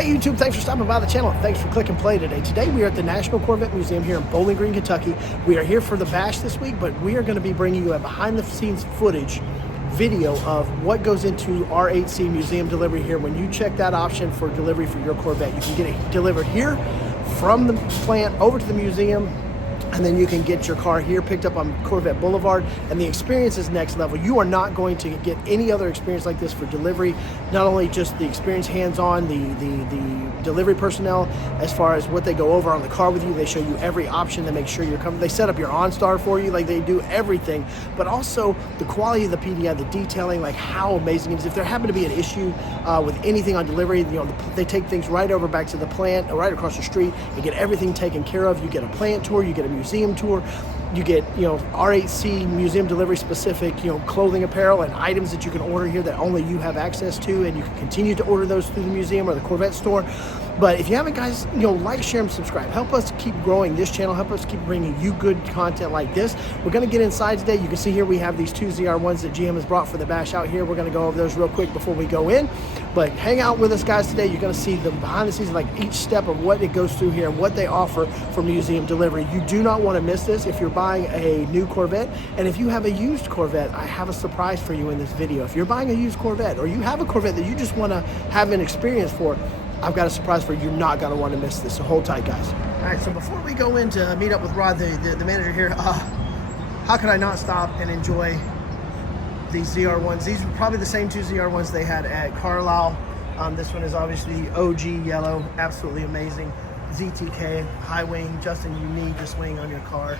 Hey YouTube, thanks for stopping by the channel. Thanks for clicking play today. Today we are at the National Corvette Museum here in Bowling Green, Kentucky. We are here for the Bash this week, but we are going to be bringing you a behind the scenes footage video of what goes into R8C Museum Delivery here. When you check that option for delivery for your Corvette, you can get it delivered here from the plant over to the museum, and then you can get your car here picked up on Corvette Boulevard, and the experience is next level. You are not going to get any other experience like this for delivery. Not only just the experience hands-on, the delivery personnel, as far as what they go over on the car with you, they show you every option to make sure you're covered. They set up your OnStar for you, like they do everything, but also the quality of the PDI, the detailing, like how amazing it is. If there happen to be an issue with anything on delivery, you know, they take things right over back to the plant, right across the street, and get everything taken care of. You get a plant tour, you get a museum tour, you get, you know, R8C Museum Delivery specific, you know, clothing, apparel, and items that you can order here that only you have access to, and you can continue to order those through the museum or the Corvette store. But if you haven't, guys, you know, like, share, and subscribe. Help us keep growing this channel. Help us keep bringing you good content like this. We're going to get inside today. You can see here we have these two ZR1s that GM has brought for the Bash out here. We're going to go over those real quick before we go in. But hang out with us, guys, today. You're going to see the behind the scenes, like each step of what it goes through here and what they offer for museum delivery. You do not want to miss this if you're buying a new Corvette. And if you have a used Corvette, I have a surprise for you in this video. If you're buying a used Corvette, or you have a Corvette that you just want to have an experience for, I've got a surprise for you. You're not going to want to miss this, so hold tight, guys. All right, so before we go in to meet up with Rod, the manager here, how could I not stop and enjoy these ZR1s? These were probably the same two ZR1s they had at Carlisle. This one is obviously OG yellow, absolutely amazing. ZTK, high wing, Justin, you need this wing on your car.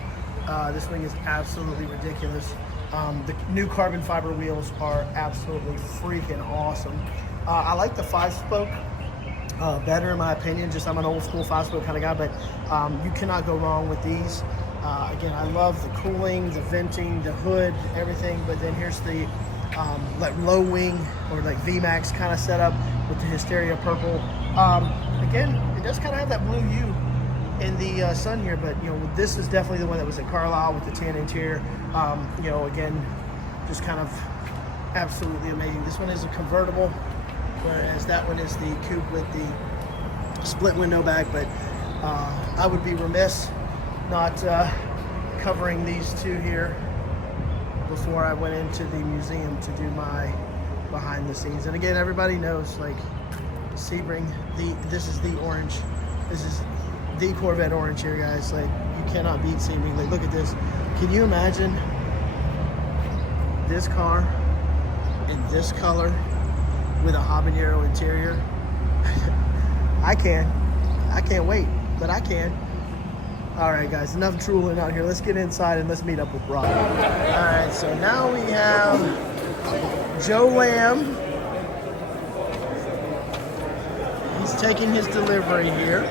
This wing is absolutely ridiculous. The new carbon fiber wheels are absolutely freaking awesome. I like the 5-spoke better in my opinion. Just I'm an old school 5-spoke kind of guy, but you cannot go wrong with these. Again, I love the cooling, the venting, the hood, everything. But then here's the like low wing or like VMAX kind of setup with the Hysteria purple. Again, it does kind of have that blue hue in the sun here, but you know, this is definitely the one that was at Carlisle with the tan interior. You know, again, just kind of absolutely amazing. This one is a convertible, whereas that one is the coupe with the split window back. But I would be remiss not covering these two here before I went into the museum to do my behind the scenes. And again, everybody knows, like, Sebring, this is the orange. This is the Corvette orange here, guys. Like, you cannot beat Sebring. Like, look at this. Can you imagine this car in this color with a habanero interior? I can't wait, but I can. All right, guys, enough drooling out here. Let's get inside and let's meet up with Rob. All right, so now we have Joe Lamb. He's taking his delivery here.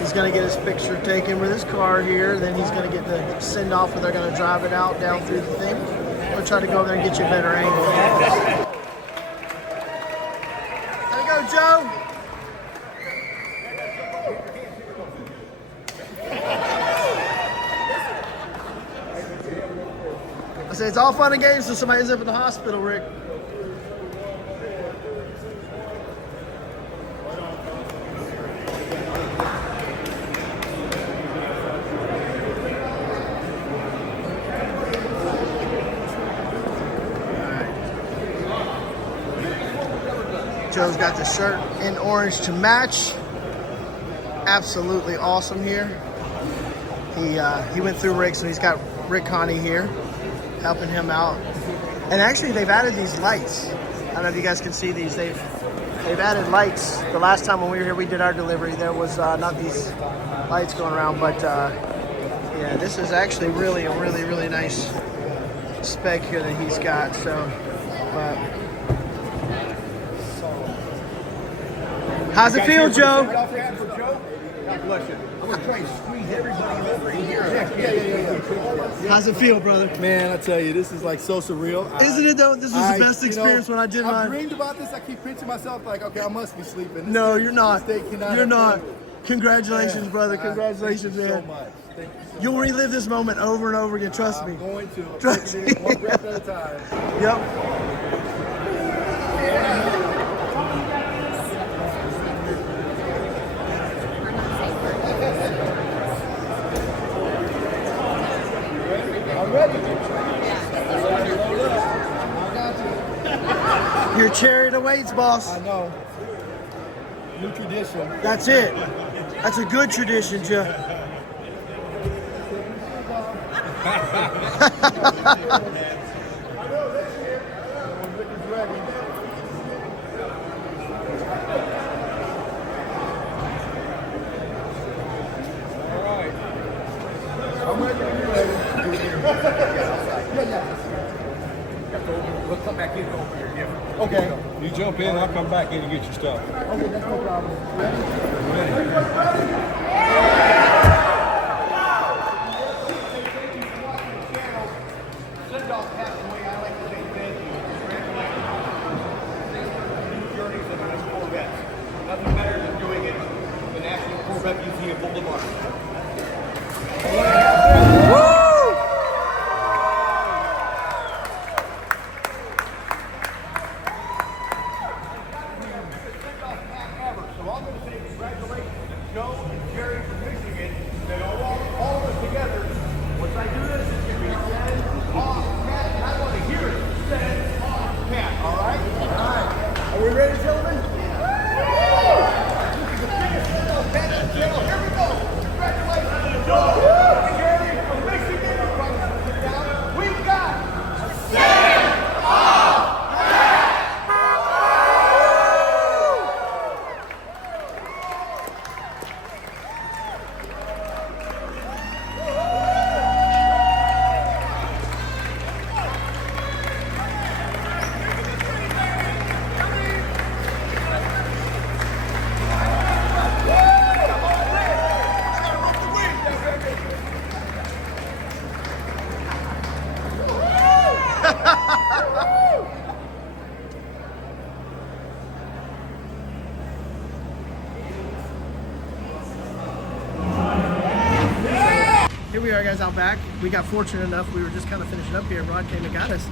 He's gonna get his picture taken with his car here. Then he's gonna get the send off where they're gonna drive it out down through the thing. We'll try to go over there and get you a better angle. There you go, Joe. I say it's all fun and games until somebody ends up in the hospital, Rick. Joe's got the shirt in orange to match. Absolutely awesome here. He went through Rick, so he's got Rick Connie here helping him out. And actually, they've added these lights. I don't know if you guys can see these. They've added lights. The last time when we were here, we did our delivery. There was not these lights going around, but yeah, this is actually really a really nice spec here that he's got. So, how's it feel, Joe? God bless you. I'm going to try and squeeze everybody over here. Yeah. How's it feel, brother? Man, I tell you, this is like so surreal. Isn't it though? This was the best experience when I did mine. I dreamed about this. I keep pinching myself like, okay, I must be sleeping. No, you're not. You're not. Congratulations, brother. Congratulations, man. Thank you so much. Thank you so You'll much. relive this moment over and over again. Trust me. I'm going to. Trust Taking it me. one breath at a time. Yep. I'm ready. Your chariot awaits, boss. I know. New tradition. That's it. That's a good tradition, Jeff. I'm ready when you're ready. We'll come back in over here. Yeah. Okay. You jump in, I'll come back in and get your stuff. Okay, that's no problem. Send off half the way I like to say thank you. Journeys of nice Corvettes. Nothing better than doing it at the National Corvette Museum Boulevard. So I'm going to say congratulations to Joe and Jerry for fixing it. And all of us together, once I do this, it's going to be send off Pat. And I want to hear it. Send off Pat. All right? All right. Are we ready, gentlemen? This is the biggest send off Pat in the channel. Here we go. Congratulations to Joe and Jerry for fixing it. Sit down. We've got Here we are, guys, out back. We got fortunate enough, we were just kind of finishing up here. Rod came and got us.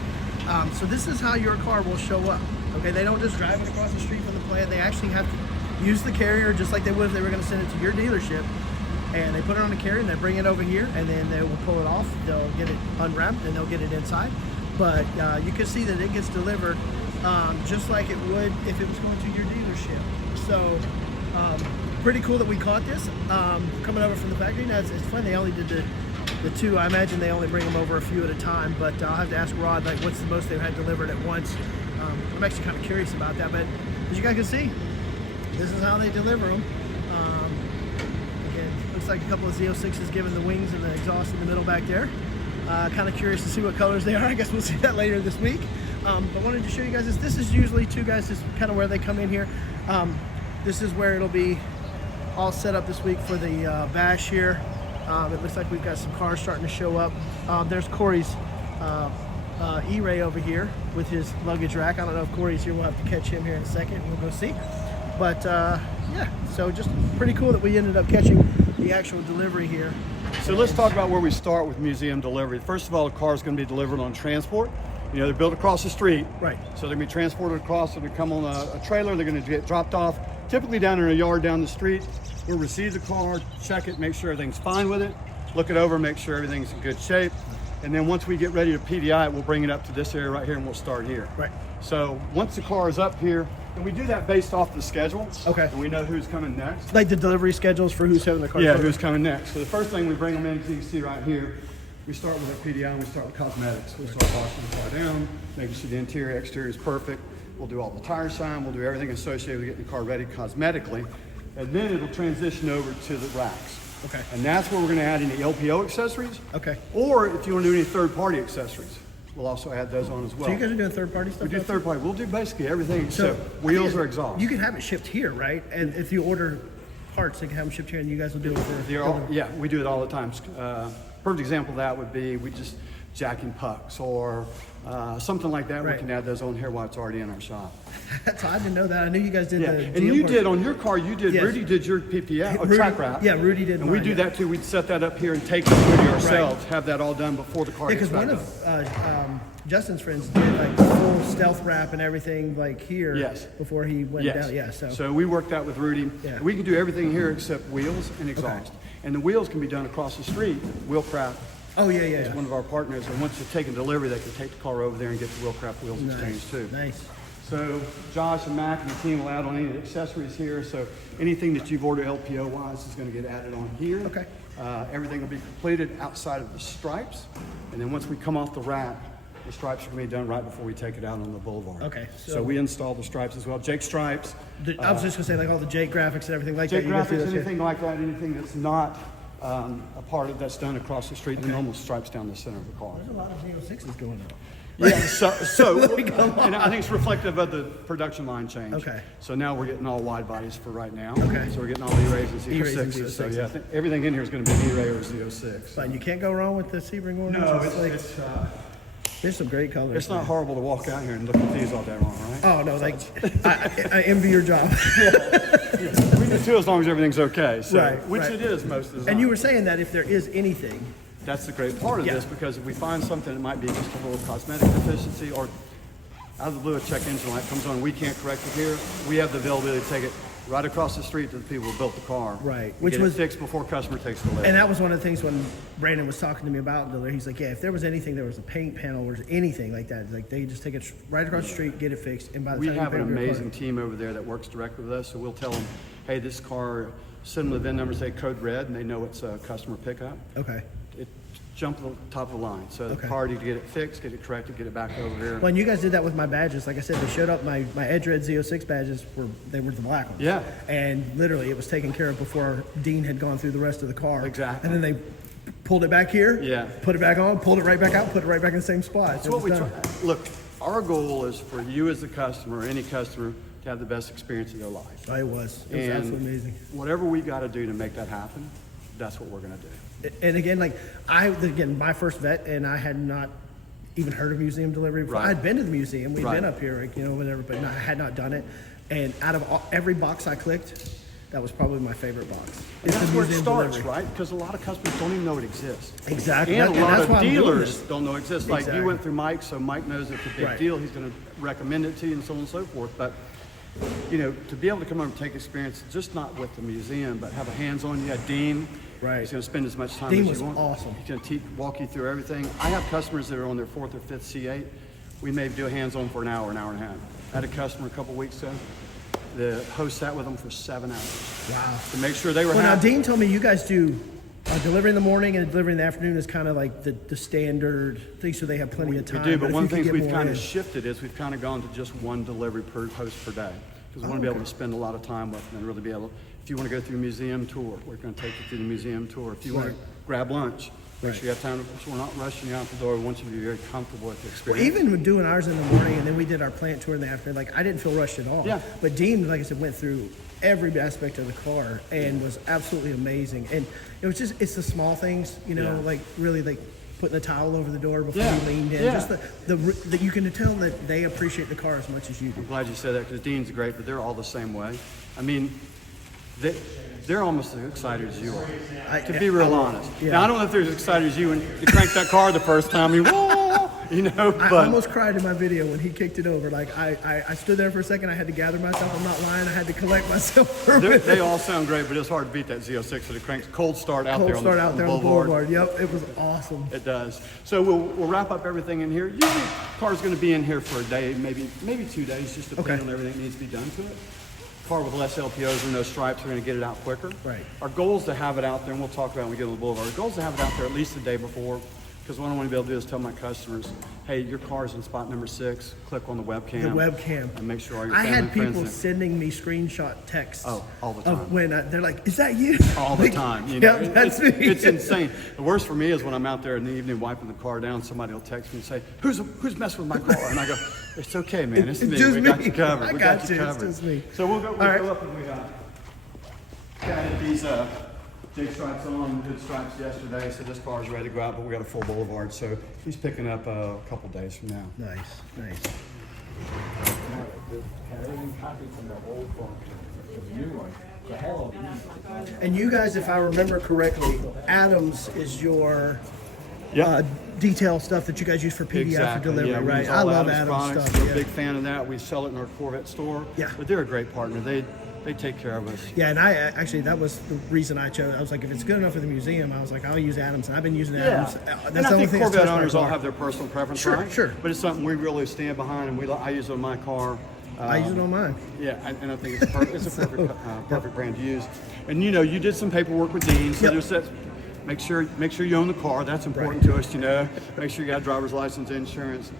So this is how your car will show up. Okay, they don't just drive it across the street from the plant. They actually have to use the carrier just like they would if they were going to send it to your dealership. And they put it on the carrier and they bring it over here, and then they will pull it off. They'll get it unwrapped and they'll get it inside. But you can see that it gets delivered just like it would if it was going to your dealership. So pretty cool that we caught this coming over from the factory. Now it's fun. They only did the two. I imagine they only bring them over a few at a time. But I'll have to ask Rod like what's the most they've had delivered at once. I'm actually kind of curious about that. But as you guys can see, this is how they deliver them. Again, looks like a couple of Z06s given the wings and the exhaust in the middle back there. Kind of curious to see what colors they are. I guess we'll see that later this week. But wanted to show you guys this. This is usually two guys. This is kind of where they come in here. This is where it'll be all set up this week for the bash here. It looks like we've got some cars starting to show up. There's Corey's Eray over here with his luggage rack. I don't know if Corey's here. We'll have to catch him here in a second. We'll go see. But yeah, so just pretty cool that we ended up catching the actual delivery here. So let's talk about where we start with museum delivery. First of all, the car is going to be delivered on transport. You know, they're built across the street. Right. So they're going to be transported across. They're going to come on a trailer. They're going to get dropped off, typically down in a yard down the street. We'll receive the car, check it, make sure everything's fine with it, look it over, make sure everything's in good shape. And then once we get ready to PDI it, we'll bring it up to this area right here and we'll start here. Right. So once the car is up here, and we do that based off the schedule. Okay. And we know who's coming next. Like the delivery schedules for who's having the car. Yeah, who's coming next. So the first thing we bring them in, as you can see right here, we start with our PDI and we start with cosmetics. We'll start washing the car down, making sure the interior, exterior is perfect. We'll do all the tire shine, we'll do everything associated with getting the car ready cosmetically. And then it'll transition over to the racks. Okay. And that's where we're gonna add any LPO accessories. Okay. Or if you wanna do any third-party accessories, we'll also add those on as well. So you guys are doing third party stuff? We do now, too? third-party, we'll do basically everything So except wheels or exhaust. You can have it shipped here, right? And if you order parts, they can have them shipped here, and you guys will do it for. Yeah, we do it all the time. Perfect example of that would be jacking pucks or something like that. Right. We can add those on here while it's already in our shop. So I didn't know that. I knew you guys did the And GM you part. did on your car, you did, Yes. Rudy did your PPF, or Rudy- track wrap. yeah, Rudy did And we mine, do yeah. that too. We'd set that up here and take the Rudy ourselves, have that all done before the car Yeah, gets because back one up. of Justin's friends did like the full stealth wrap and everything like here Yes. before he went Yes. down. Yeah, so we worked that with Rudy. Yeah. We can do everything here except wheels and exhaust. And the wheels can be done across the street. Wheelcraft oh yeah, is yeah. one of our partners, and once you're taking delivery, they can take the car over there and get the Wheelcraft wheels exchanged too. Nice. So Josh and Mac and the team will add on any of the accessories here. So anything that you've ordered LPO wise is going to get added on here. Okay. Everything will be completed outside of the stripes, and then once we come off the rack, the stripes are going to be done right before we take it out on the boulevard. Okay, So, so- we install the stripes as well. Jake stripes. I was just gonna say like all the Jake graphics and everything like Jake that. You go through graphics, those here? anything like that, anything that's not a part of that's done across the street, the normal stripes down the center of the car. There's a lot of 06s going on. Yeah, so and I think it's reflective of the production line change. Okay. So now we're getting all wide bodies for right now. Okay. So we're getting all the Erays and Erays and Z06s. So Z06s. yeah, I think everything in here is going to be Eray or Z06. But you can't go wrong with the Sebring orange. No, like, it's there's some great colors. it's not horrible to walk out here and look at these all day long, right? Oh no, like I envy your job. We do too as long as everything's okay. So, Right, which right. it is most of the time. And you were saying that if there is anything, That's the great part of Yeah. this, because if we find something that might be just a little cosmetic deficiency or out of the blue a check engine light comes on, we can't correct it here, we have the availability to take it right across the street to the people who built the car. Right, and which get was- it fixed before customer takes the lift. and that was one of the things when Brandon was talking to me about delivery. He's like, yeah, if there was anything, there was a paint panel or anything like that, like they could just take it right across the street, get it fixed, and by the We time have you an pay for your amazing team over there that works directly with us, so we'll tell them, hey, this car, send them the VIN number, say code red, and they know it's a customer pickup. car. Okay. It jump to the top of the line. So Okay. the car, to get it fixed, get it corrected, get it back over here. Well, and you guys did that with my badges. Like I said, they showed up. My Edge Red Z06 badges were the black ones. Yeah. And literally, it was taken care of before Dean had gone through the rest of the car. Exactly. And then they pulled it back here. Yeah. Put it back on. Pulled it right back out. Put it right back in the same spot. That's what we try. Look, our goal is for you as a customer, or any customer, to have the best experience of their life. Oh, it was. It was And absolutely amazing. whatever we got to do to make that happen, that's what we're going to do. And again, like my first vet, and I had not even heard of museum delivery before. Right. I'd been to the museum. We'd Right. been up here, like, whatever, but I had not done it. And out of every box I clicked, that was probably my favorite box. And It's that's the where it museum starts, delivery. right? Because a lot of customers don't even know it exists. Exactly. And a lot that's of why I'm doing dealers this. don't know it exists. Like Exactly. you went through Mike, so Mike knows it's a big Right. deal. He's going to recommend it to you and so on and so forth. But, to be able to come over and take experience, just not with the museum, but have a hands-on. You had Dean. Right. He's going to spend as much time Dean as was you want. awesome. He's going to walk you through everything. I have customers that are on their 4th or 5th C8. We may do a hands-on for an hour and a half. I had a customer a couple weeks ago. The host sat with them for 7 hours Wow. to make sure they were Well, now happy. Dean told me you guys do delivery in the morning and delivery in the afternoon is kind of like the standard thing, so they have plenty of We time. do, but if one you could thing get we've more kind in- of shifted is we've kind of gone to just one delivery per host per day. Because we want to be able to spend a lot of time with them and really be able, if you want to go through a museum tour, we're going to take you through the museum tour. If you want to grab lunch, make sure you have time. So we're not rushing you out the door. We want you to be very comfortable with the Well, experience. even with doing ours in the morning, and then we did our plant tour in the afternoon, like I didn't feel rushed at all. Yeah. But Dean, like I said, went through every aspect of the car and was absolutely amazing. And it's the small things, Yeah. like really like putting the towel over the door before Yeah. you leaned in. Yeah. Just the you can tell that they appreciate the car as much as you do. I'm glad you said that because Dean's great, but they're all the same way. I mean, they're almost as excited as you are, to be real honest. yeah. Now, I don't know if they're as excited as you when you cranked that car the first time. I But almost cried in my video when he kicked it over. Like I stood there for a second. I had to gather myself. I'm not lying. I had to collect myself for a minute. they all sound great, but it's hard to beat that Z06 that it cranks cold start out Cold there on start the, out there on the boulevard. Yep, it was awesome. It does. So we'll wrap up everything in here. Usually, the car's going to be in here for a day, maybe 2 days, just depending Okay. on everything that needs to be done to it. Car with less LPOs and no stripes, we're going to get it out quicker. Right. Our goal is to have it out there, and we'll talk about it when we get on the boulevard. Our goal is to have it out there at least the day before, because what I want to be able to do is tell my customers, hey, your car's in spot number 6. Click on the webcam. The webcam. And make sure all your I family had and friends people in it. sending me screenshot texts. Oh, all the time. Of when they're like, "Is that you?" All the Like, time. Yeah, that's me. It's insane. The worst for me is when I'm out there in the evening wiping the car down, somebody will text me and say, who's messing with my car? And I go, it's okay, man. It's me. just We got me. you covered. I We got got you. you It's covered. just me. So we'll go right. up and we added these Jake stripes on, did stripes yesterday, so this car is ready to go out, but we got a full boulevard, so he's picking up a couple days from now. Nice, nice. And you guys, if I remember correctly, Adams is your detail stuff that you guys use for PDF for delivery, yeah, we right? use I all love Adams Adams products. stuff. We're a big fan of that. We sell it in our Corvette store. Yeah. But they're a great partner. They take care of us. Yeah, and I actually, that was the reason I chose. I was like, if it's good enough for the museum, I was like, I'll use Adams. And I've been using Adams. That's And the I only think thing that's Corvette touched my owners all car. have their personal preference, Sure, right? sure. But it's something we really stand behind, and I use it on my car. I use it on mine. Yeah, and I think it's it's a perfect brand to use. And you did some paperwork with Dean, so there's that. Make sure you own the car. That's important to us, Make sure you got a driver's license, insurance,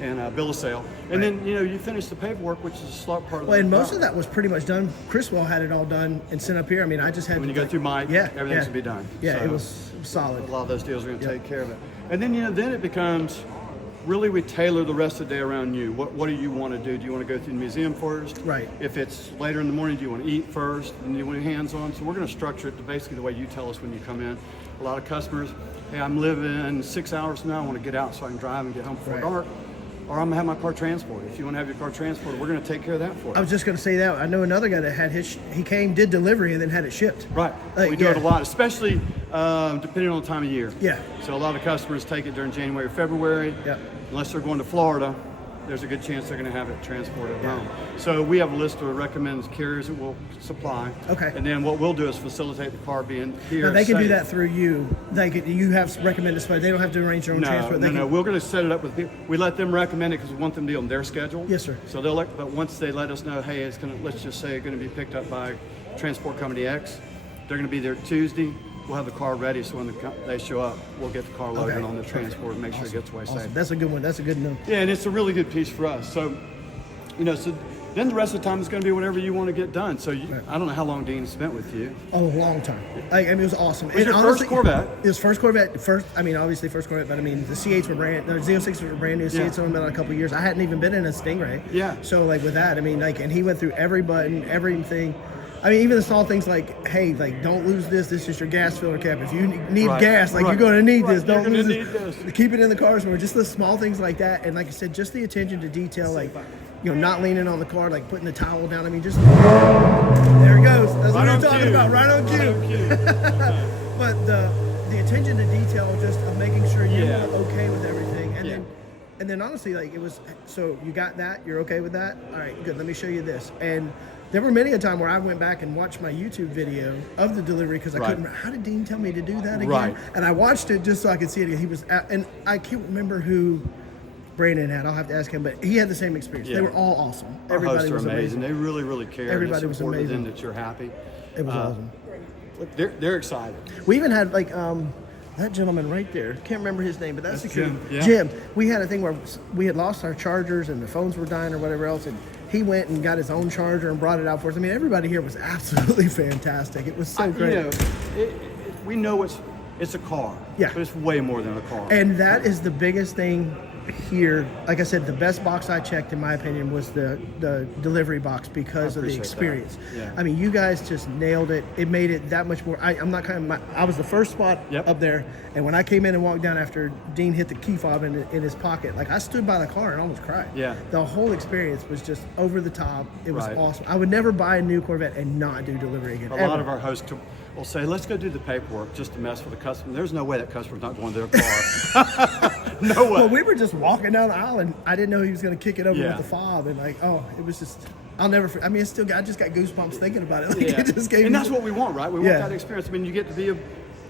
and bill of sale. And then you finish the paperwork, which is a slow part of the Well, and most job. of that was pretty much done. Chriswell had it all done and sent up here. I mean, I just had When to you go through Mike, everything should be done. Yeah, So it was solid. a lot of those deals are going to take care of it. And then then it becomes really we tailor the rest of the day around you. What do you want to do? Do you want to go through the museum first? Right. If it's later in the morning, do you want to eat first? And do you want your hands on? So we're going to structure it to basically the way you tell us when you come in. A lot of customers, hey, I'm living 6 hours from now. I want to get out so I can drive and get home before dark. Or I'm going to have my car transported. If you want to have your car transported, we're going to take care of that for you. I was just going to say that. I know another guy that had he came, did delivery, and then had it shipped. Right. We do it a lot, especially depending on the time of year. Yeah. So a lot of customers take it during January or February. Yeah. Unless they're going to Florida, there's a good chance they're going to have it transported home. So we have a list of recommended carriers that we'll supply. Okay. And then what we'll do is facilitate the car being here. Now, they can do safe. that through you. You have recommended spot. They don't have to arrange their own transport. No. We're going to set it up with people. We let them recommend it because we want them to be on their schedule. Yes, sir. So but once they let us know, hey, it's going to, let's just say it's going to be picked up by transport company X. They're going to be there Tuesday. We'll have the car ready, so when they show up, we'll get the car loaded on the transport and make sure it gets away safe. That's a good one. That's a good note. Yeah, and it's a really good piece for us. So, so then the rest of the time is going to be whatever you want to get done. So I don't know how long Dean spent with you. Oh, a long time. It was awesome. It was your first Corvette. It was first Corvette. Obviously first Corvette, but the C8s were the Z06s were brand new. C8s only been on a couple of years. I hadn't even been in a Stingray. Yeah. So with that, and he went through every button, everything. Even the small things like, hey, don't lose this. This is your gas filler cap. If you need gas, you're going to need this. Don't lose this. Keep it in the car somewhere. Just the small things like that. And like I said, just the attention to detail, not leaning on the car, putting the towel down. Just there it goes. That's what we're talking about. Right on cue. But the attention to detail, just of making sure you're okay with everything, and then honestly, it was. So you got that. You're okay with that. All right, good. Let me show you this. And there were many a time where I went back and watched my YouTube video of the delivery because I couldn't remember, how did Dean tell me to do that again? Right. And I watched it just so I could see it again. He was and I can't remember who Brandon had. I'll have to ask him, but he had the same experience. They were all awesome. Everybody hosts are was amazing. They really, really care. Everybody was amazing. Them that you're happy. It was awesome. They're excited. We even had that gentleman right there. Can't remember his name, but that's security. Jim. Yeah. Jim. We had a thing where we had lost our chargers and the phones were dying or whatever else, and he went and got his own charger and brought it out for us. Everybody here was absolutely fantastic. It was so great. We know it's a car. Yeah. But it's way more than a car. And that is the biggest thing here. Like I said, the best box I checked, in my opinion, was the delivery box because of the experience. Yeah. You guys just nailed it. It made it that much more. I was the first spot up there, and when I came in and walked down after Dean hit the key fob in his pocket, I stood by the car and almost cried. Yeah. The whole experience was just over the top. It was awesome. I would never buy a new Corvette and not do delivery again. A lot of our hosts will say, let's go do the paperwork just to mess with the customer. There's no way that customer's not going to their car. No way. Well, we were just walking down the aisle, and I didn't know he was going to kick it over with the fob, and it was just. I'll never. I just got goosebumps thinking about it. It just gave and me, that's what we want, right? We want that experience. You get to be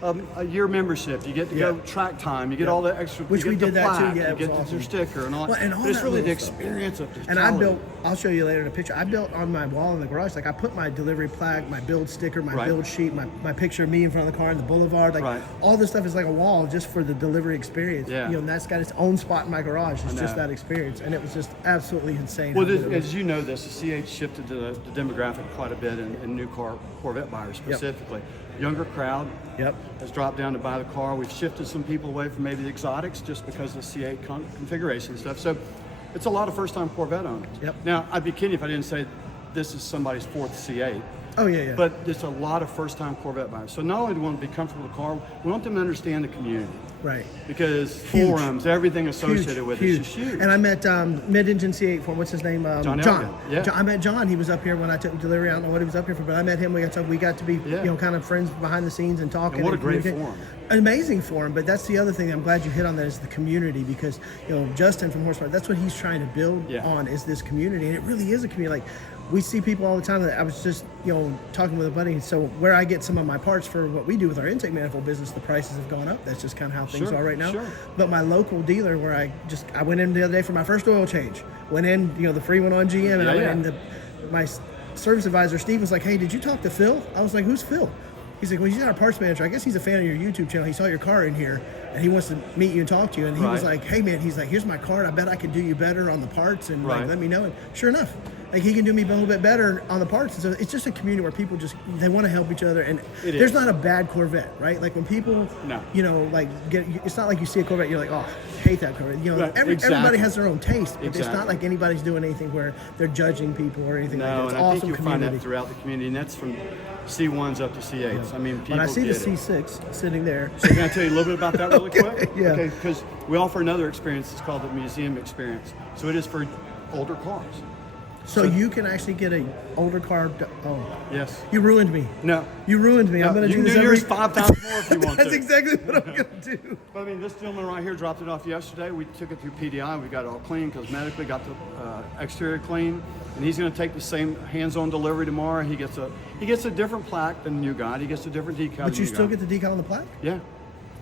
a year membership. You get to go track time. You get all the extra. Which we did that too. Yeah, you get awesome. your sticker and all. Well, and all it's that really the stuff. experience of. And I built. I'll show you later in a picture. I built on my wall in the garage. I put my delivery plaque, my build sticker, my build sheet, my picture of me in front of the car in the boulevard. All this stuff is like a wall just for the delivery experience. Yeah. And that's got its own spot in my garage. It's just that experience, and it was just absolutely insane. Well, as you know, the C8 shifted the demographic quite a bit in new Corvette buyers specifically. Younger crowd has dropped down to buy the car. We've shifted some people away from maybe the exotics just because of the C8 configuration stuff. So it's a lot of first-time Corvette owners. Yep. Now, I'd be kidding if I didn't say this is somebody's fourth C8. Oh, yeah, yeah. But it's a lot of first-time Corvette buyers. So not only do we want to be comfortable with the car, we want them to understand the community. Right. Because Huge. forums, everything associated with it is just huge. And I met mid-engine C8 forum. What's his name? John. Yeah. I met John. He was up here when I took delivery. I don't know what he was up here for, but I met him. We got to be kind of friends behind the scenes and talking. And what a great forum. An amazing forum. But that's the other thing. I'm glad you hit on that is the community, because Justin from Horsepower, that's what he's trying to build on, is this community, and it really is a community. Like, we see people all the time. I was just, talking with a buddy. So where I get some of my parts for what we do with our intake manifold business, the prices have gone up. That's just kind of how things are right now. Sure. But my local dealer, where I went in the other day for my first oil change. Went in, the free one on GM, and I went in. My service advisor Steve was like, "Hey, did you talk to Phil?" I was like, "Who's Phil?" He's like, "Well, he's our parts manager. I guess he's a fan of your YouTube channel. He saw your car in here, and he wants to meet you and talk to you." And he was like, "Hey, man," he's like, "here's my card. I bet I could do you better on the parts, and like, let me know." And sure enough, like, he can do me a little bit better on the parts. And so it's just a community where people they want to help each other. And there's not a bad Corvette, right? Like, when people, it's not like you see a Corvette, you're like, "Oh, I hate that Corvette." Everybody has their own taste, but it's not like anybody's doing anything where they're judging people or anything like that. It's and I awesome think you'll community. find that throughout the community, and that's from C1s up to C8s. I mean, people When I see the get it. C6 sitting there. So can I tell you a little bit about that really quick? Yeah. Okay, because we offer another experience. It's called the museum experience. So it is for older cars. So you can actually get an older car. Yes. You ruined me. No. You ruined me. I'm going to do this You can do yours every 5 times more if you want That's to. exactly what I'm going to do. But I mean, this gentleman right here dropped it off yesterday. We took it through PDI. We got it all clean, cosmetically, got the exterior clean. And he's going to take the same hands-on delivery tomorrow. He gets a different plaque than the new guy. He gets a different decal. But you still get the decal on the plaque? Yeah.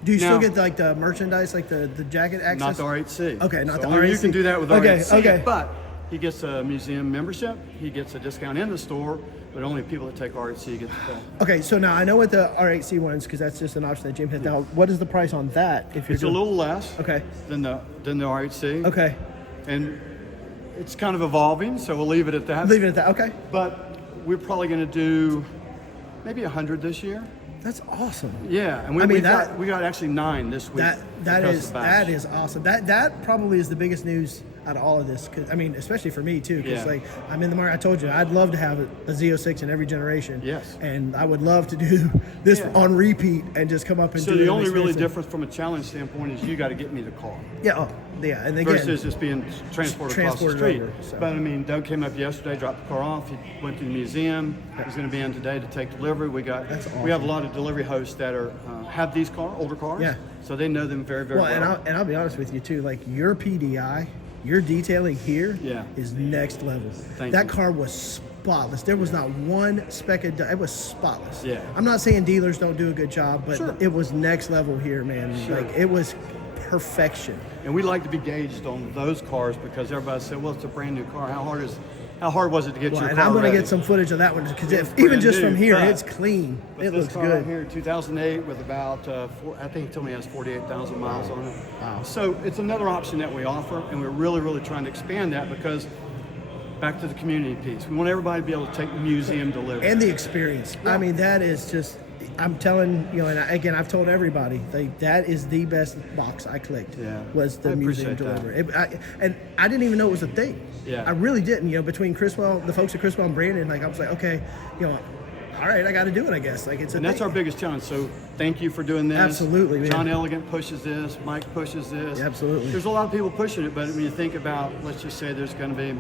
Do you still get like the merchandise, like the jacket access? Not the R8C. Okay, not the only R8C. You can do that with R8C. Okay. But he gets a museum membership. He gets a discount in the store, but only people that take R8C get the plaque. Okay, so now I know what the R8C one is, because that's just an option that Jim hit. Now, what is the price on that? If It's a little less. Okay. Than the R8C. Okay. And it's kind of evolving, so we'll leave it at that. Leave it at that. Okay. But we're probably going to do maybe 100 this year. That's awesome. Yeah, and we got actually 9 this week. That is awesome. That probably is the biggest news out of all of this. Cause, I mean, especially for me too, because like, I'm in the market. I told you I'd love to have a Z06 in every generation. Yes. And I would love to do this on repeat and just come up and do it. So the only really difference from a challenge standpoint is you got to get me the car. Yeah. Oh, yeah. And again, versus just being transported across the street. Over, so. But I mean, Doug came up yesterday, dropped the car off. He went to the museum. He's going to be in today to take delivery. We have a lot of delivery hosts that are have these older cars. Yeah. So they know them very, very well. And I'll be honest with you too. Like, your PDI, your detailing here is next level. That car was spotless. There was not one speck of it was spotless. Yeah. I'm not saying dealers don't do a good job, but it was next level here, man. Sure. Like, it was perfection. And we like to be gauged on those cars because everybody said, "Well, it's a brand new car. How hard was it to get your car And I'm going to ready?" get some footage of that one, because even just from here, it's clean. It looks good. Right here, 2008, with about I think he told me it has 48,000 miles on it. Wow. So it's another option that we offer, and we're really, really trying to expand that, because back to the community piece, we want everybody to be able to take museum delivery and the experience. Yeah. I mean, that is just. I'm telling and again, I've told everybody that is the best box I clicked. Was the museum delivery, and I didn't even know it was a thing. Yeah, I really didn't. Between Chriswell, the folks at Chriswell and Brandon, I was like, okay, all right, I got to do it, I guess. Like, that's our biggest challenge. So thank you for doing this. Absolutely, man. John Elegant pushes this. Mike pushes this. Yeah, absolutely. There's a lot of people pushing it, but when you think about, let's just say there's going to be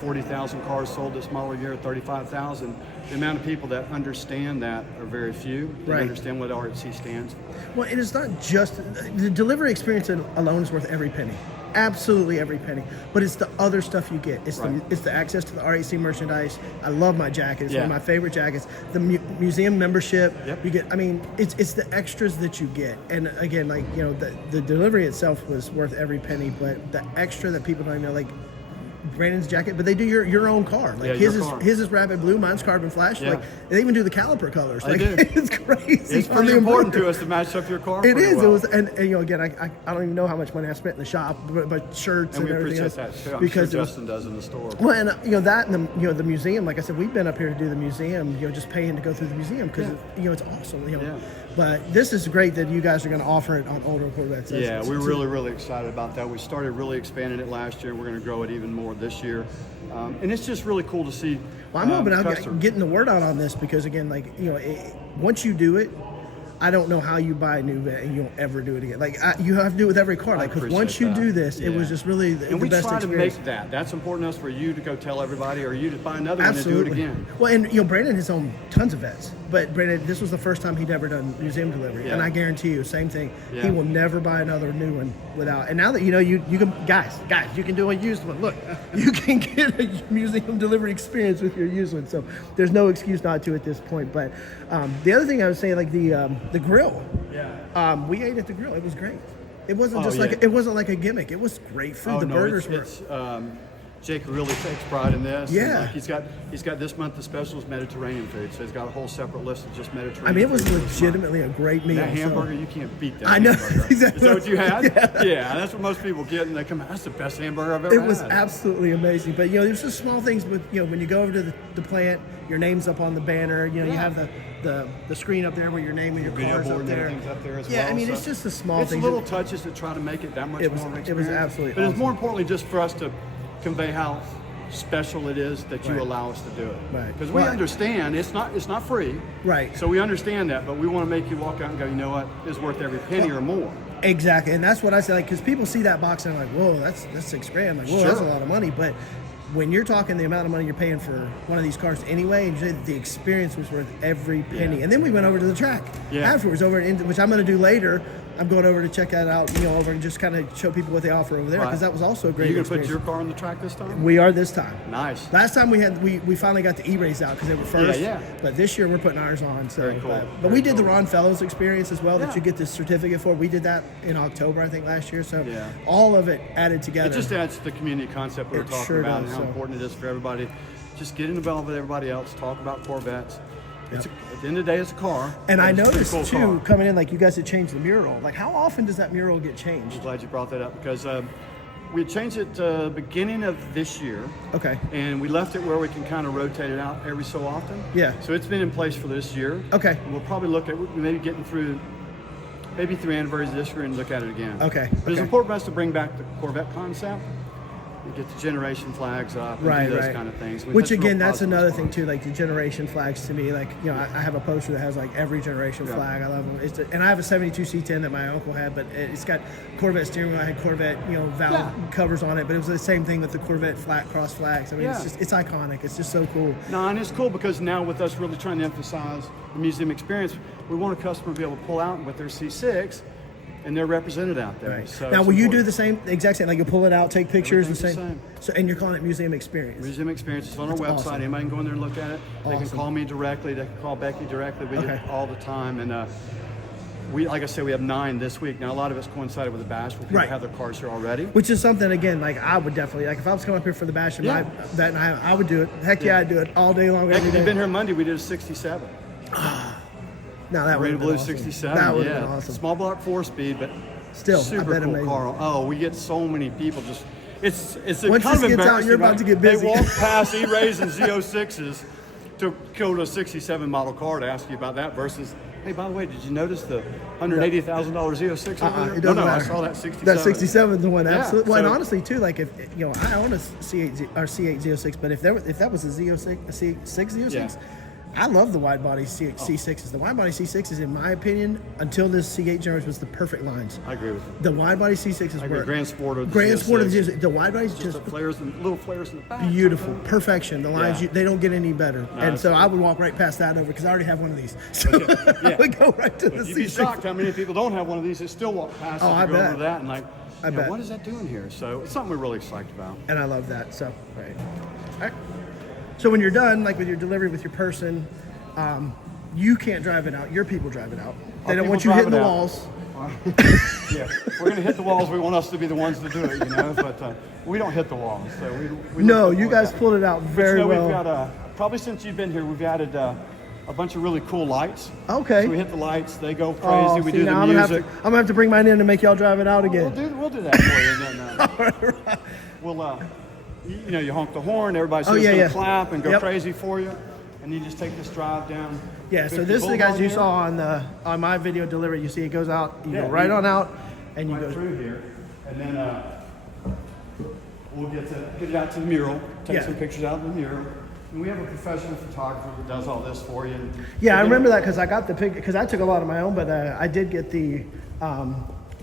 40,000 cars sold this model year, 35,000. The amount of people that understand that are very few. They understand what R8C stands for. Well, it is not just the delivery experience alone is worth every penny. Absolutely every penny. But it's the other stuff you get. It's the access to the R8C merchandise. I love my jacket. It's one of my favorite jackets. The museum membership. You get. I mean, it's the extras that you get. And again, like, the delivery itself was worth every penny. But the extra that people don't even know, like Brandon's jacket, but they do your own car. Like, his is rapid blue, mine's carbon flash. Like, they even do the caliper colors. Like, it's crazy. It's pretty important to us to match up your car. It is. Well. It was, and again, I don't even know how much money I spent in the shop, but shirts and everything else. That too. I'm sure Justin does in the store. Well, and that and the museum. Like I said, we've been up here to do the museum. Just paying to go through the museum because it's awesome. But this is great that you guys are going to offer it on older Corvettes. We're really, really excited about that. We started really expanding it last year. We're going to grow it even more more this year. And it's just really cool to see. Well, I'm hoping I'm customers. getting the word out on this because, again, like, you know, once you do it, I don't know how you buy a new van and you don't ever do it again. Like, you have to do it with every car. Like, because once you do this, it was just really the best experience. And we try to make that. That's important to us for you to go tell everybody, or you to buy another one and do it again. Well, and, you know, Brandon has owned tons of vets, but Brandon, this was the first time he'd ever done museum delivery. And I guarantee you, same thing. He will never buy another new one without. And now that, you know, you can, guys, you can do a used one. Look, you can get a museum delivery experience with your used one. So there's no excuse not to at this point. But the other thing I was saying, like the grill. We ate at the grill. It was great. It wasn't it wasn't like a gimmick. It was great food. The burgers were. Jake really takes pride in this. Yeah. Like he's got this month the special is Mediterranean food, so he's got a whole separate list of just Mediterranean. I mean, it was food legitimately a great meal. That hamburger, you can't beat that. I know Is exactly. that what you had? Yeah, that's what most people get, and they come out. That's the best hamburger I've ever had. It was absolutely amazing. But, you know, there's just small things. But, you know, when you go over to the plant, your name's up on the banner. You know, you have the screen up there where your name and your car's up there. Up there as Yeah, well. I mean, it's just the small it's things. It's little touches that try to make it that much more experience. It was absolutely But awesome. it's more importantly just for us to convey how special it is that you allow us to do it. Right. Because we understand it's not free. Right. So we understand that, but we want to make you walk out and go, you know what, it's worth every penny or more. Exactly, and that's what I say. Like, because people see that box and they're like, "Whoa, that's $6,000." Like, whoa, that's a lot of money. But when you're talking the amount of money you're paying for one of these cars anyway, and you say that the experience was worth every penny. And then we went over to the track afterwards, which I'm going to do later. I'm going over to check that out, you know, over and just kind of show people what they offer over there, because that was also a great experience. You going to put your car on the track this time? We are this time. Nice. Last time we finally got the Erays out because they were first. Yeah. But this year we're putting ours on. So, very cool. But we did the Ron Fellows experience as well that you get this certificate for. We did that in October, I think, last year. So all of it added together. It just adds to the community concept we were talking about and how important it is for everybody. Just get involved with everybody else, talk about Corvettes. At the end of the day, it's a car. And I noticed, too, coming in, like, you guys had changed the mural. Like, how often does that mural get changed? I'm glad you brought that up, because we changed it beginning of this year. Okay. And we left it where we can kind of rotate it out every so often. Yeah. So it's been in place for this year. Okay. And we'll probably look at maybe getting through maybe 3 anniversaries this year and look at it again. Okay. But it's important for us to bring back the Corvette concept. You get the generation flags up and do those kind of things. Which, again, that's another thing too, like the generation flags to me, like, you know, I have a poster that has like every generation flag. I love them. And I have a 72 C10 that my uncle had, but it's got Corvette steering wheel. I had Corvette, you know, valve covers on it, but it was the same thing with the Corvette cross flags. I mean, it's iconic. It's just so cool. No, and it's cool because now with us really trying to emphasize the museum experience, we want a customer to be able to pull out with their C6 and they're represented out there. Right. So now, will you do the exact same? Like, you pull it out, take pictures, and same. So, and you're calling it Museum Experience. Museum Experience. It's on our website. Awesome. Anybody can go in there and look at it. They can call me directly. They can call Becky directly. We do it all the time. And we, like I said, we have 9 this week. Now, a lot of it's coincided with the Bash, where people have their cars here already. Which is something, again, like, I would definitely, like, if I was coming up here for the Bash and I would do it. Heck yeah, I'd do it all day long. Heck, if you've been here Monday, we did a 67. Now that would have been Blue awesome. 67. That would have been awesome. Small block 4-speed, but still super cool amazing. car. Oh, we get so many people just. It's once kind this of gets out, you're about to get busy. They walk past E-Rays and Z06s to go to a 67 model car to ask you about that versus, hey, by the way, did you notice the $180,000 Z06 over there? It doesn't matter. I saw that 67. That 67 is the one, absolutely. Well, so, and honestly, too, like, if, you know, I own a C8 or C8 Z06, but if that was a Z06, a C6 Z06, I love the wide body C6s. The wide body C6s, in my opinion, until this C8 generation, was the perfect lines. I agree with you. The wide body C6s were Grand Sport of the Grand Sport of the Z06. The wide body's just little flares in the back. beautiful, perfection. The lines they don't get any better. And so I would walk right past that over because I already have one of these. So I would go right to the C6. You'd be shocked how many people don't have one of these that still walk past it and go over that and like, I bet. what is that doing here? So it's something we're really excited about. And I love that. So all right. So when you're done, like with your delivery with your person, you can't drive it out. Your people drive it out. They don't want you hitting the walls. Yeah, we're going to hit the walls. We want us to be the ones to do it, you know. But we don't hit the walls. So we no, you guys pulled it out very well. We've got probably since you've been here, we've added a bunch of really cool lights. Okay. So we hit the lights. They go crazy. We do the I'm music. I'm gonna have to bring mine in and make y'all drive it out again. We'll do that for you. And then we'll you know, you honk the horn. Everybody's gonna clap and go crazy for you. And you just take this drive down. Yeah, so this is the guys you saw on my video delivery. You see it goes out, you go right on out, and you go through here, and then we'll get it out to the mural, take Yeah. some pictures out of the mural. And we have a professional photographer that does all this for you. And Yeah, I remember that because I got the pic, because I took a lot of my own, but I did get the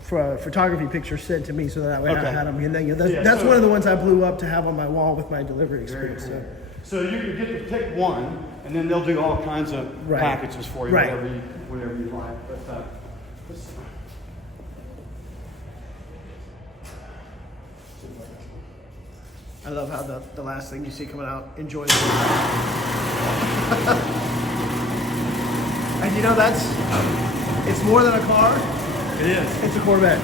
photography pictures sent to me so that way I had them. And then, that's one of the ones I blew up to have on my wall with my delivery experience. Cool. So you can get to pick one, and then they'll do all kinds of packages for you, whatever you like. But I love how the last thing you see coming out, enjoy the And it's more than a car. it is. It's a Corvette.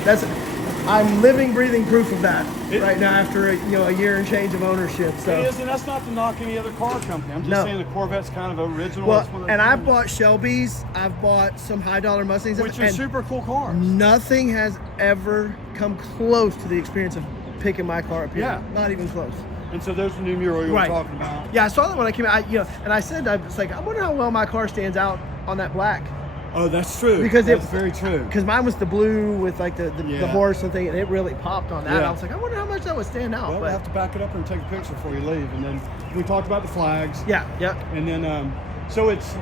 I'm living, breathing proof of that right now after a year and change of ownership. So. It is, and that's not to knock any other car company. I'm just saying the Corvette's kind of original. Well, and I've bought Shelby's, I've bought some high-dollar Mustangs, which are super cool cars. Nothing has ever come close to the experience of picking my car up here. Yeah. Not even close. And so there's the new mural you were talking about. Yeah, I saw that when I came out. And I said, I was like, I wonder how well my car stands out on that black. Oh, that's true. Because that's very true. Because mine was the blue with like the horse and thing, and it really popped on that. I was like, I wonder how much that would stand out. Well, we'll have to back it up and take a picture before you leave. And then we talked about the flags. Yeah. And then, so it's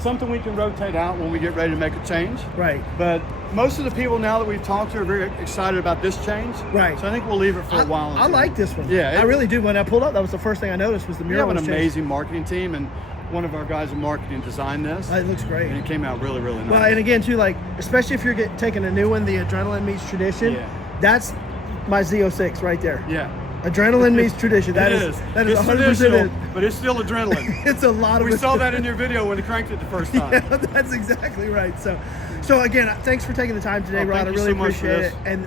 something we can rotate out when we get ready to make a change. Right. But most of the people now that we've talked to are very excited about this change. Right. So I think we'll leave it for a while. I like this one. Yeah. I really do. When I pulled up, that was the first thing I noticed was the mural. We have an amazing marketing team, and one of our guys in marketing designed this. It looks great. And it came out really, really nice. Well, and again, too, like, especially if you're taking a new one, the Adrenaline meets tradition, that's my Z06 right there. Yeah. Adrenaline meets tradition. That is 100% it. But it's still adrenaline. It's a lot of We saw that in your video when you cranked it the first time. Yeah, that's exactly right. So again, thanks for taking the time today, Rod. I really appreciate it. And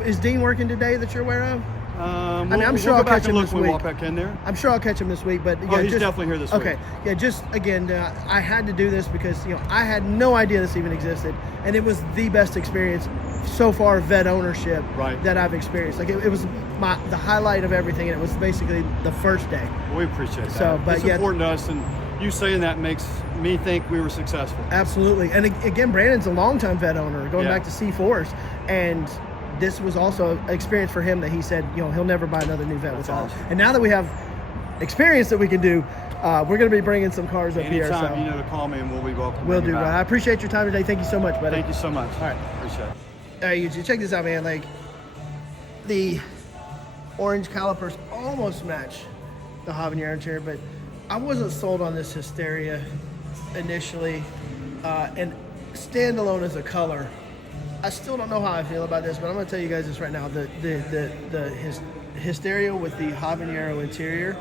is Dean working today that you're aware of? I'm sure I'll catch him this week. Walk back in there. I'm sure I'll catch him this week, but yeah, he's definitely here this week. Okay, yeah, just again, I had to do this because I had no idea this even existed, and it was the best experience so far vet ownership that I've experienced. Like it was the highlight of everything, and it was basically the first day. We appreciate that. So, but it's important to us, and you saying that makes me think we were successful. Absolutely, and again, Brandon's a longtime vet owner, going back to C4s, and this was also an experience for him that he said, he'll never buy another new vet without. Awesome. And now that we have experience that we can do, we're going to be bringing some cars up here. Anytime, to call me and we'll be welcome. Will do, Rod. I appreciate your time today. Thank you so much, buddy. Thank you so much. All right. Appreciate it. All right, YouTube, check this out, man. Like, the orange calipers almost match the Habanero interior, but I wasn't sold on this Hysteria initially. And standalone as a color, I still don't know how I feel about this, but I'm going to tell you guys this right now. The Hysteria with the Habanero interior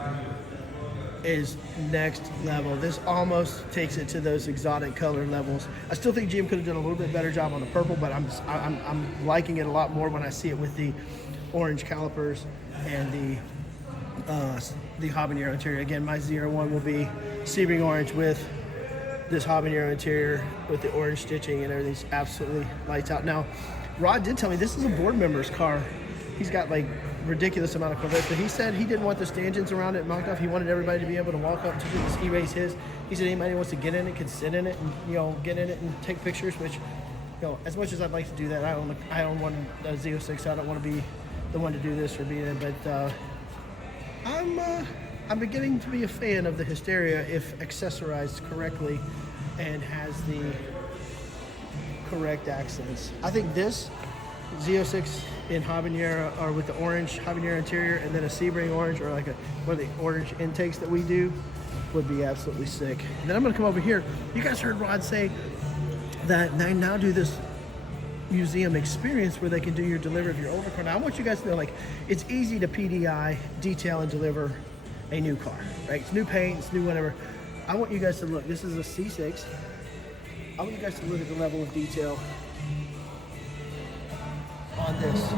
is next level. This almost takes it to those exotic color levels. I still think GM could have done a little bit better job on the purple, but I'm liking it a lot more when I see it with the orange calipers and the Habanero interior. Again, my 01 will be Sebring orange with this Habanero interior with the orange stitching, and everything's absolutely lights out. Now, Rod did tell me this is a board member's car. He's got like ridiculous amount of Corvettes, but he said he didn't want the stanchions around it mocked off. He wanted everybody to be able to walk up to this. He raised his. He said anybody who wants to get in it can sit in it and get in it and take pictures. Which, as much as I'd like to do that, I own one Z06. So I don't want to be the one to do this or be in it, but I'm beginning to be a fan of the Hysteria if accessorized correctly and has the correct accents. I think this Z06 in Habanero, or with the orange Habanero interior and then a Sebring orange, or like one of the orange intakes that we do, would be absolutely sick. And then I'm gonna come over here. You guys heard Rod say that they now do this museum experience where they can do your delivery of your older car. Now I want you guys to know, like, it's easy to PDI, detail, and deliver a new car, right? It's new paint, it's new whatever. I want you guys to look. This is a C6. I want you guys to look at the level of detail on this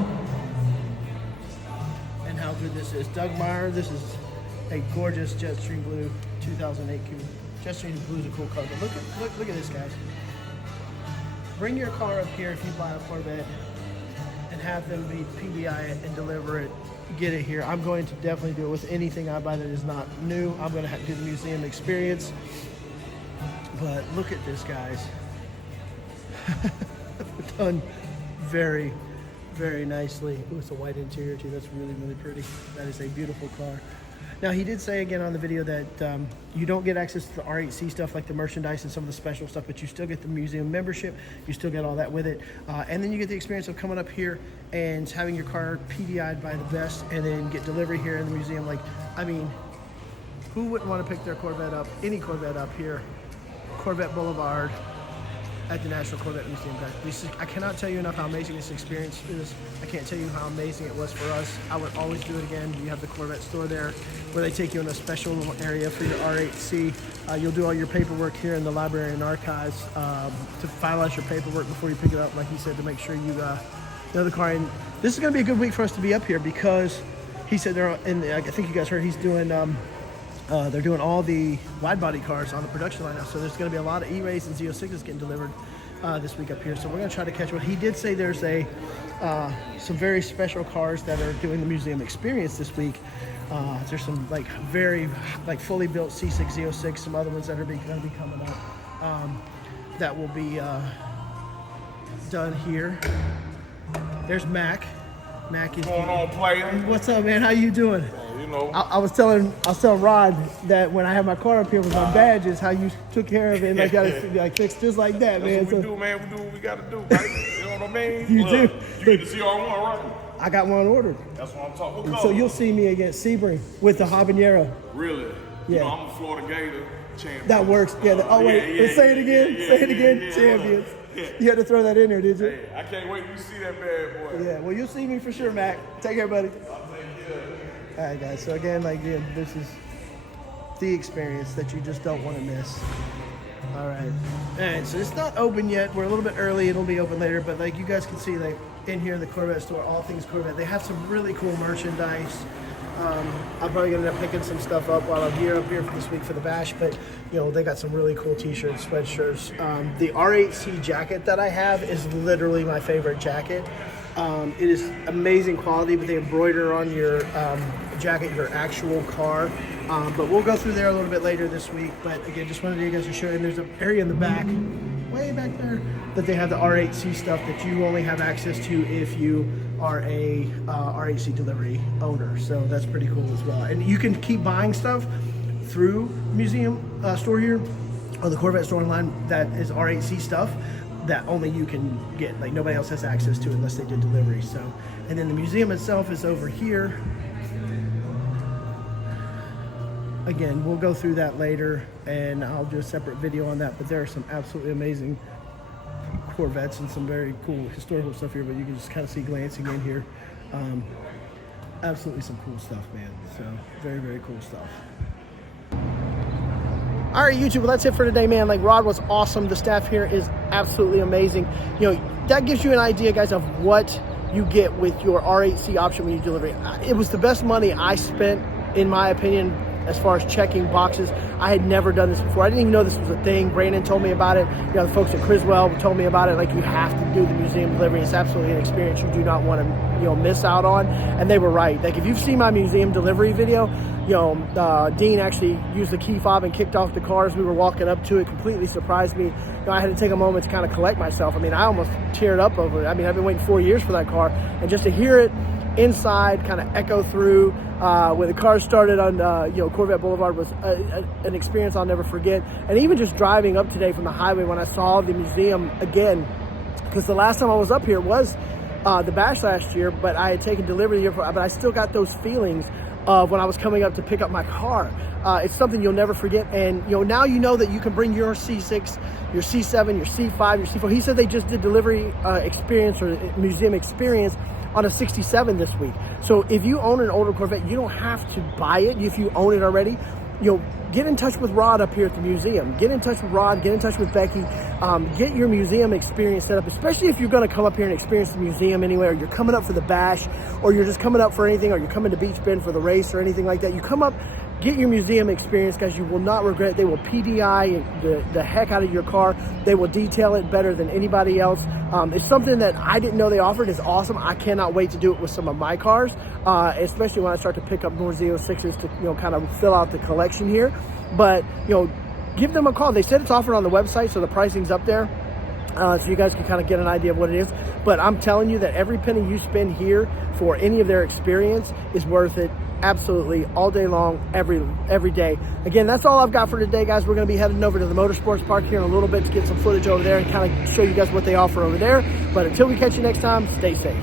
and how good this is. Doug Meyer, this is a gorgeous Jetstream Blue 2008 Coupe. Jetstream Blue is a cool color, but look at this, guys. Bring your car up here if you buy a Corvette and have them be PDI it and deliver it. Get it here. I'm going to definitely do it with anything I buy that is not new. I'm going to have to do the museum experience. But look at this, guys. Done very, very nicely. Ooh, it's a white interior too. That's really, really pretty. That is a beautiful car. Now, he did say again on the video that you don't get access to the R8C stuff like the merchandise and some of the special stuff, but you still get the museum membership. You still get all that with it. And then you get the experience of coming up here and having your car PDI'd by the best and then get delivery here in the museum. Like, I mean, who wouldn't want to pick their Corvette up, any Corvette up here, Corvette Boulevard at the National Corvette Museum, guys. I cannot tell you enough how amazing this experience is. I can't tell you how amazing it was for us. I would always do it again. You have the Corvette store there where they take you in a special little area for your R8C. You'll do all your paperwork here in the library and archives to finalize your paperwork before you pick it up, like he said, to make sure you know the car. And this is going to be a good week for us to be up here because he said I think you guys heard he's doing they're doing all the wide body cars on the production line now, so there's going to be a lot of E-Rays and Z06s getting delivered this week up here. So we're going to try to catch one. He did say there's some very special cars that are doing the museum experience this week. There's some very fully built C6 Z06, some other ones that are going to be coming up that will be done here. There's Mac. Mac is going on, player? What's up, man? How you doing? You know, I was telling Rod that when I had my car up here with my badges, how you took care of it and I got it fixed just like that, man. That's what we do, man. We do what we got to do, right? You know what I mean? You do. You get the CR1, right? I got one ordered. That's what I'm talking about. So you'll see me against Sebring with the habanero. Really? Yeah. You know, I'm a Florida Gator champion. That works. Yeah. Say it again. Champions. Yeah. You had to throw that in there, did you? Hey, I can't wait to see that bad boy. Yeah. Well, you'll see me for sure, Mac. Take care, buddy. I'll take care. All right, guys. So again, this is the experience that you just don't want to miss. All right. So it's not open yet. We're a little bit early. It'll be open later. But you guys can see, in here in the Corvette store, all things Corvette. They have some really cool merchandise. I'm probably gonna end up picking some stuff up while I'm up here for this week for the bash. But they got some really cool T-shirts, sweatshirts. The R8C jacket that I have is literally my favorite jacket. It is amazing quality, but they embroider on your jacket your actual car. But we'll go through there a little bit later this week. But again, just wanted you guys to show you. And there's an area in the back, way back there, that they have the R8C stuff that you only have access to if you are a R8C delivery owner. So that's pretty cool as well. And you can keep buying stuff through museum store here, or the Corvette store online that is R8C stuff that only you can get. Nobody else has access to it unless they did delivery. So, and then the museum itself is over here. Again, we'll go through that later and I'll do a separate video on that, but there are some absolutely amazing Corvettes and some very cool historical stuff here, but you can just kind of see glancing in here. Absolutely some cool stuff, man. So very, very cool stuff. All right, YouTube, well, that's it for today, man. Rod was awesome. The staff here is absolutely amazing. That gives you an idea, guys, of what you get with your R8C option when you deliver. It was the best money I spent, in my opinion, as far as checking boxes. I had never done this before. I didn't even know this was a thing. Brandon told me about it. The folks at Criswell told me about it. You have to do the museum delivery. It's absolutely an experience you do not want to, miss out on. And they were right. If you've seen my museum delivery video, Dean actually used the key fob and kicked off the car as we were walking up to it. Completely surprised me. I had to take a moment to kind of collect myself. I almost teared up over it. I've been waiting 4 years for that car, and just to hear it inside kind of echo through when the car started on Corvette Boulevard was an experience I'll never forget. And even just driving up today from the highway when I saw the museum again, because the last time I was up here was the bash last year, but I had taken delivery the year before, but I still got those feelings of when I was coming up to pick up my car. It's something you'll never forget. And now you know that you can bring your C6, your C7, your C5, your C4. He said they just did delivery experience or museum experience on a 67 this week. So if you own an older Corvette, you don't have to buy it if you own it already. Get in touch with Rod up here at the museum. Get in touch with Rod, get in touch with Becky. Get your museum experience set up, especially if you're gonna come up here and experience the museum anyway, or you're coming up for the bash, or you're just coming up for anything, or you're coming to Beach Bend for the race or anything like that. You come up, get your museum experience, guys. You will not regret it. They will PDI the heck out of your car. They will detail it better than anybody else. It's something that I didn't know they offered. It's awesome. I cannot wait to do it with some of my cars, especially when I start to pick up more Z06s to kind of fill out the collection here. But give them a call. They said it's offered on the website, so the pricing's up there. so you guys can kind of get an idea of what it is. But I'm telling you that every penny you spend here for any of their experience is worth it. Absolutely, all day long, every day. Again, that's all I've got for today, guys. We're going to be heading over to the Motorsports Park here in a little bit to get some footage over there and kind of show you guys what they offer over there. But until we catch you next time, stay safe.